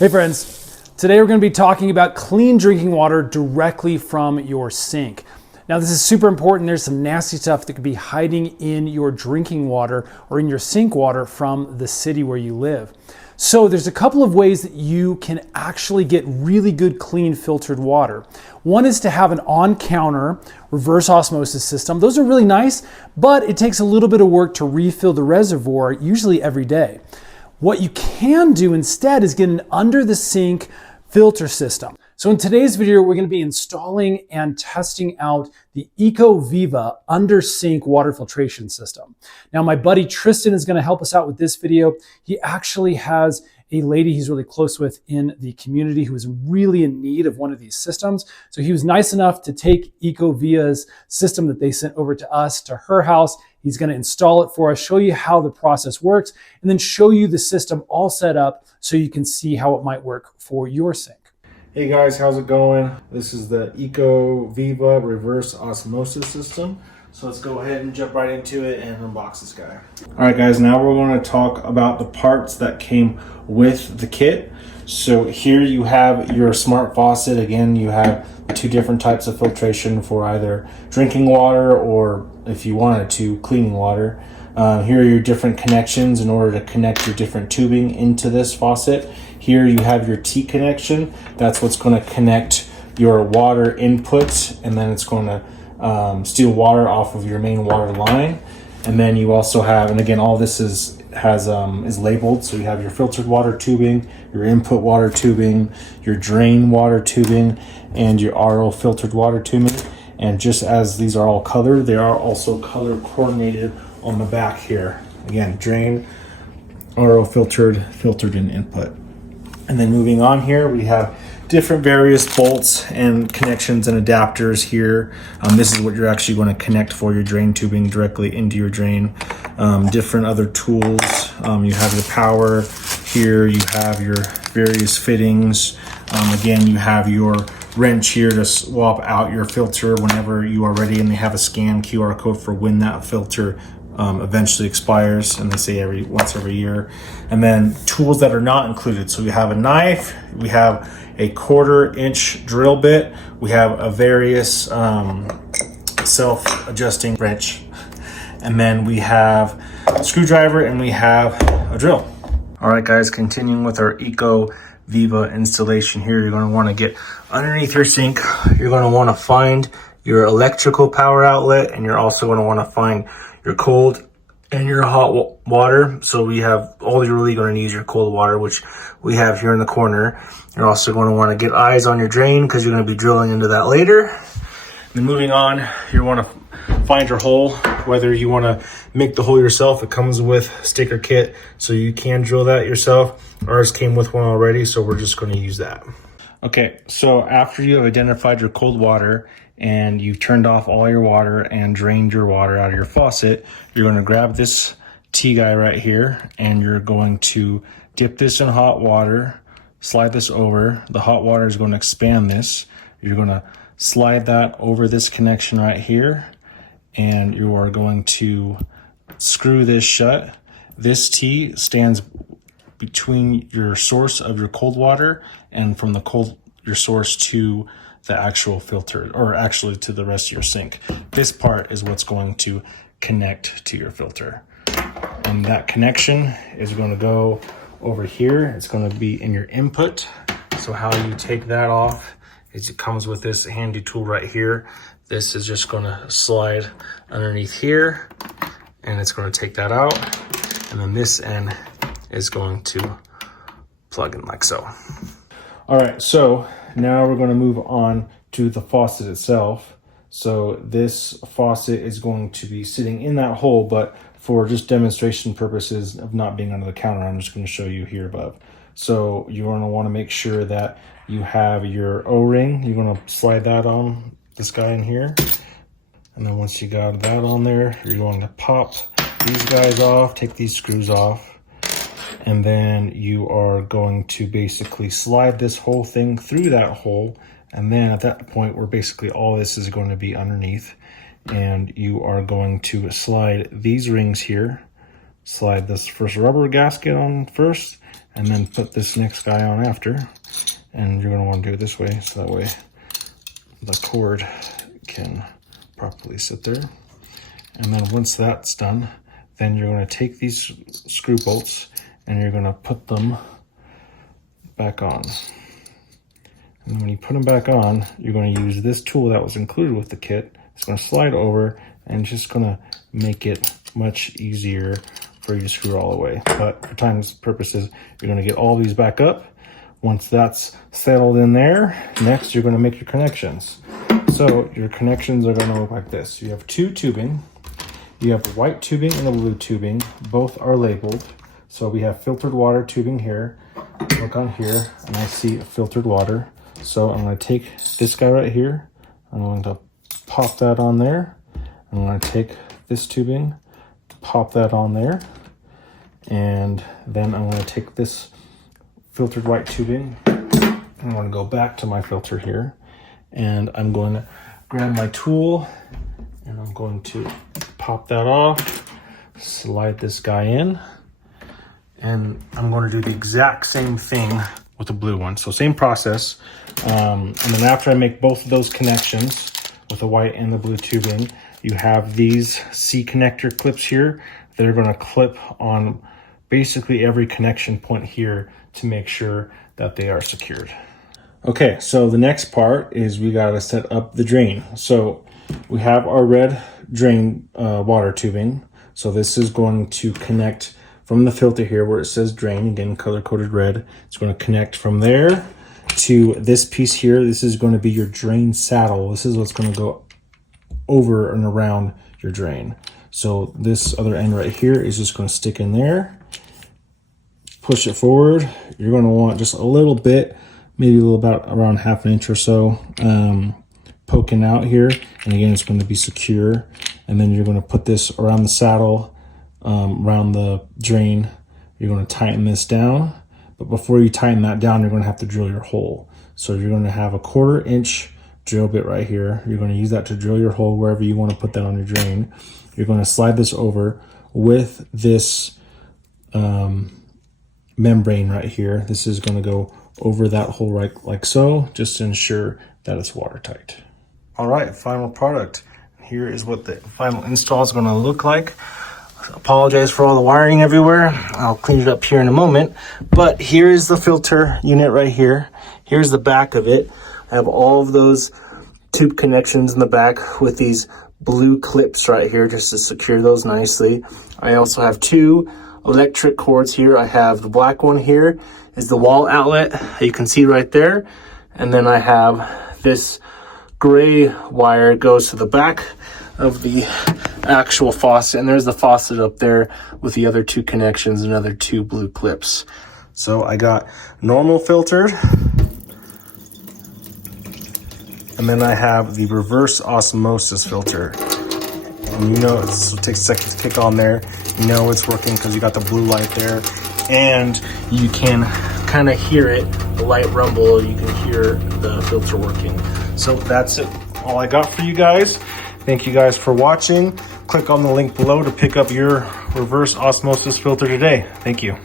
Hey friends, today we're going to be talking about clean drinking water directly from your sink. Now this is super important. There's some nasty stuff that could be hiding in your drinking water or in your sink water from the city where you live. So there's a couple of ways that you can actually get really good clean filtered water. One is to have an on-counter reverse osmosis system. Those are really nice, but it takes a little bit of work to refill the reservoir, usually every day. What you can do instead is get an under the sink filter system. So in today's video, we're going to be installing and testing out the EcoViva under sink water filtration system. Now my buddy Tristan is going to help us out with this video. He actually has a lady he's really close with in the community who is really in need of one of these systems. So he was nice enough to take EcoViva's system that they sent over to us to her house. He's going to install it for us, show you how the process works, and then show you the system all set up so you can see how it might work for your sink. Hey guys, how's it going? This is the EcoViva reverse osmosis system. So let's go ahead and jump right into it and unbox this guy. All right guys, now we're going to talk about the parts that came with the kit. So here you have your smart faucet. Again, you have two different types of filtration for either drinking water or, if you wanted to, cleaning water. Here are your different connections in order to connect your different tubing into this faucet. Here you have your T connection. That's what's going to connect your water input, and then it's going to steal water off of your main water line. And then you also have, and again, all this is labeled. So you have your filtered water tubing, your input water tubing, your drain water tubing, and your RO filtered water tubing. And just as these are all colored, they are also color coordinated on the back here. Again, drain, RO filtered, and input. And then moving on here, we have different various bolts and connections and adapters here. This is what you're actually going to connect for your drain tubing directly into your drain. Different other tools. You have your power here. You have your various fittings. Again, you have your wrench here to swap out your filter whenever you are ready, and they have a scan QR code for when that filter eventually expires, and they say once every year. And then tools that are not included. So we have a knife, we have a 1/4 inch drill bit, we have a various self-adjusting wrench, and then we have a screwdriver, and we have a drill. All right guys, continuing with our EcoViva installation here, you're going to want to get underneath your sink. You're going to want to find your electrical power outlet, and you're also going to want to find your cold and your hot water. So we have, all you're really going to need is your cold water, which we have here in the corner. You're also going to want to get eyes on your drain because you're going to be drilling into that later. Then moving on, you want to find your hole, whether you want to make the hole yourself. It comes with sticker kit, so you can drill that yourself. Ours came with one already, so we're just going to use that. Okay, so after you have identified your cold water and you've turned off all your water and drained your water out of your faucet, you're going to grab this T guy right here, and you're going to dip this in hot water, slide this over. The hot water is going to expand this. You're going to slide that over this connection right here, and you are going to screw this shut. This T stands between your source of your cold water and from your source to the actual filter, or actually to the rest of your sink. This part is what's going to connect to your filter. And that connection is going to go over here. It's going to be in your input. So how you take that off is it comes with this handy tool right here. This is just going to slide underneath here, and it's going to take that out. And then this end is going to plug in like so. All right, so now we're going to move on to the faucet itself. So this faucet is going to be sitting in that hole, but for just demonstration purposes of not being under the counter, I'm just going to show you here above. So you're going to want to make sure that you have your O-ring. You're going to slide that on this guy in here. And then once you got that on there, you're going to pop these guys off, take these screws off. And then you are going to basically slide this whole thing through that hole. And then at that point, where basically all this is going to be underneath, and you are going to slide these rings here, slide this first rubber gasket on first, and then put this next guy on after. And you're going to want to do it this way, so that way the cord can properly sit there. And then once that's done, then you're going to take these screw bolts and you're going to put them back on. And when you put them back on, you're going to use this tool that was included with the kit. It's going to slide over and just going to make it much easier for you to screw all the way. But for time's purposes, you're going to get all these back up. Once that's settled in there, next you're going to make your connections. So your connections are going to look like this. You have two tubing. You have white tubing and the blue tubing. Both are labeled. So we have filtered water tubing here. Look on here, and I see filtered water. So I'm going to take this guy right here. I'm going to pop that on there. I'm going to take this tubing, pop that on there. And then I'm going to take this filtered white tubing. I'm going to go back to my filter here. And I'm going to grab my tool and I'm going to pop that off, slide this guy in. And I'm going to do the exact same thing with the blue one. So same process. And then after I make both of those connections with the white and the blue tubing, you have these C connector clips here that are going to clip on basically every connection point here to make sure that they are secured. Okay, so the next part is we got to set up the drain. So we have our red drain water tubing. So this is going to connect from the filter here where it says drain, again, color-coded red. It's going to connect from there to this piece here. This is going to be your drain saddle. This is what's going to go over and around your drain. So this other end right here is just going to stick in there. Push it forward. You're going to want just a little bit, maybe a little about around half an inch or so poking out here. And again, it's going to be secure. And then you're going to put this around the saddle, around the drain. You're going to tighten this down. But before you tighten that down, you're going to have to drill your hole. So you're going to have a 1/4 inch drill bit right here. You're going to use that to drill your hole wherever you want to put that on your drain. You're going to slide this over with this membrane right here. This is going to go over that hole right like so, just to ensure that it's watertight. All right, final product. Here is what the final install is going to look like. Apologize for all the wiring everywhere. I'll clean it up here in a moment. But here is the filter unit right here. Here's the back of it. I have all of those tube connections in the back with these blue clips right here just to secure those nicely. I also have two electric cords here. I have the black one here is the wall outlet, you can see right there. And then I have this gray wire goes to the back of the actual faucet, and there's the faucet up there with the other two connections and other two blue clips. So I got normal filtered, and then I have the reverse osmosis filter. And you know, it takes a second to kick on there. You know it's working because you got the blue light there, and you can kind of hear it, the light rumble, you can hear the filter working. So that's it, all I got for you guys. Thank you guys for watching. Click on the link below to pick up your reverse osmosis filter today. Thank you.